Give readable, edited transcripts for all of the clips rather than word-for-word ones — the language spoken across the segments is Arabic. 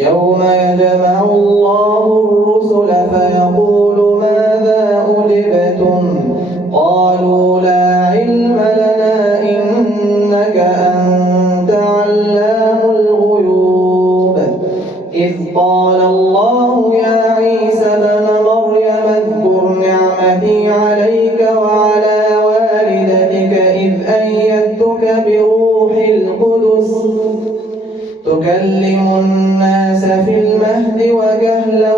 يوم يجمع الله الرسل فيقول ماذا أجبتم قالوا لا علم لنا إنك أنت علام الغيوب إذ قال الله يا عيسى ابن مريم اذكر نعمتي عليك وعلى والدتك إذ أيدتك بروح القدس تكلم الناس في المهد وكهلا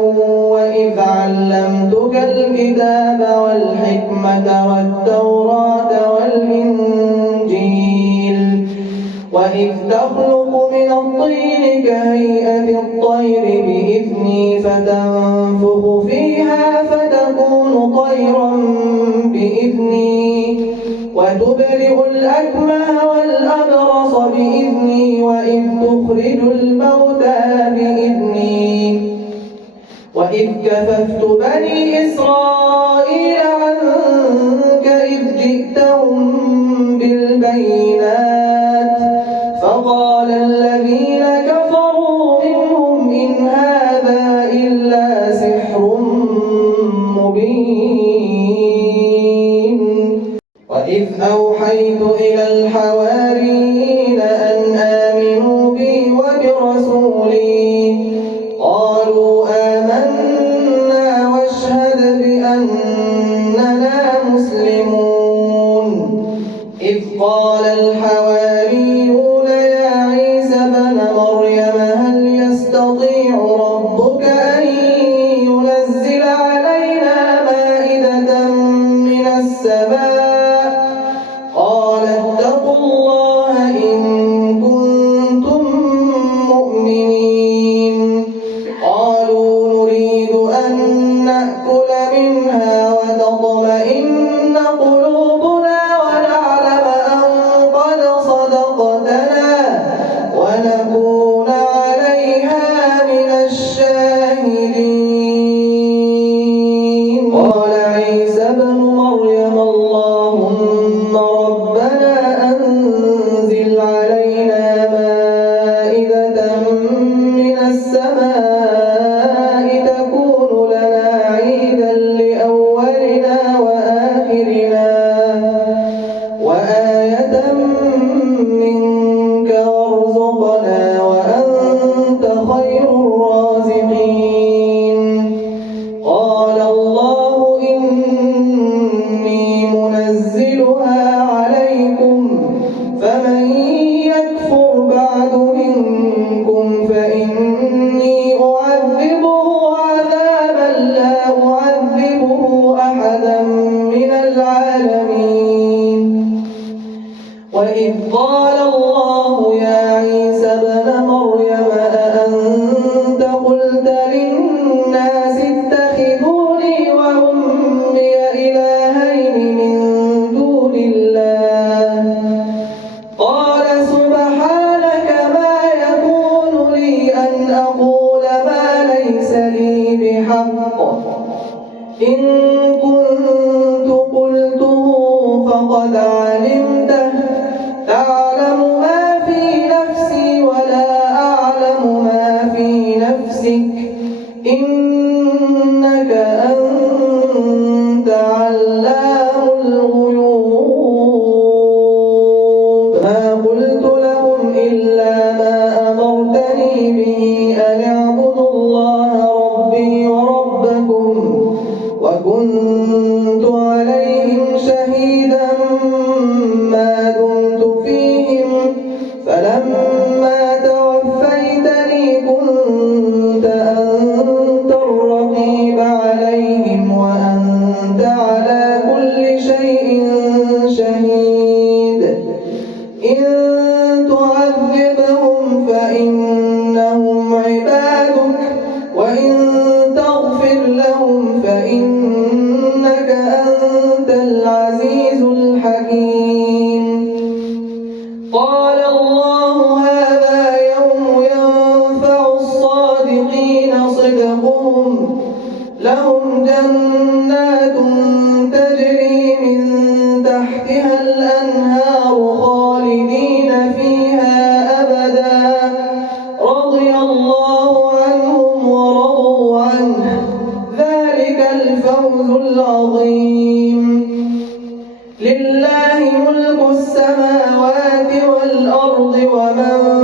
وإذ علمتك الكتاب والحكمة والتوراة والإنجيل وإذ تخلق من الطين كهيئة الطير بإذني فتنفخ فيها فتكون طيرا بإذني وتبرئ الأكمه والأبرص بإذني وإذ تخرج الموتى بإذني وإذ كففت بني إسرائيل عنك إذ جئتهم بالبينات فقال الذين كفروا منهم إن هذا إلا سحر مبين وإذ أوحيت إلى الحواريين أن آمنوا بي وبرسولي قالوا آمنا واشهد بأننا مسلمون إذ قال الحواريون يا عيسى ابن مريم هل يستطيع ربك أن ينزل علينا مائدة من السماء قال اتقوا الله إن كنتم مؤمنين قالوا نريد أن نأكل منها وتطمئن قلوبنا ونعلم أن قد صدقتنا ونكون عليها من الشاهدين قال عيسى ابن مريم اللهم ربنا أنزل علينا مائدة من السماء تكون لنا عيدا لأولنا وآخرنا وآية منك وارزقنا وأنت خير الرازقين قال الله إني منزلها عليكم فمن يكفر بعد منكم فإني أعذبه عذابا لا أعذبه أحدا من العالمين وإذ قال الله يا عيسى ابن مريم أأنت قلت للناس اتخذوني وأمي إلهين من دون الله قال سبحانك ما يكون لي أن أقول ما ليس لي بحق إن كنت قلته فقد علمته تعلم ما في نفسي ولا أعلم ما في نفسك إنك أنت علام الغيوب ما قلت لهم إلا ما أمرتني به أن اعبدوا الله ربي وربكم وكنت عليهم شهيدا ما دمت فيهم فلما توفيتني كنت أنت الرقيب عليهم وأنت على كل شيء شهيد إن تعذبهم فإنهم عبادك وإن تغفر لهم فإنك أنت العزيز الحكيم قال الله هذا يوم ينفع الصادقين صدقهم لهم جنات تجري من تحتها الأنهار خالدين فيها أبدا رضي الله العظيم لله ملك السماوات والأرض ومن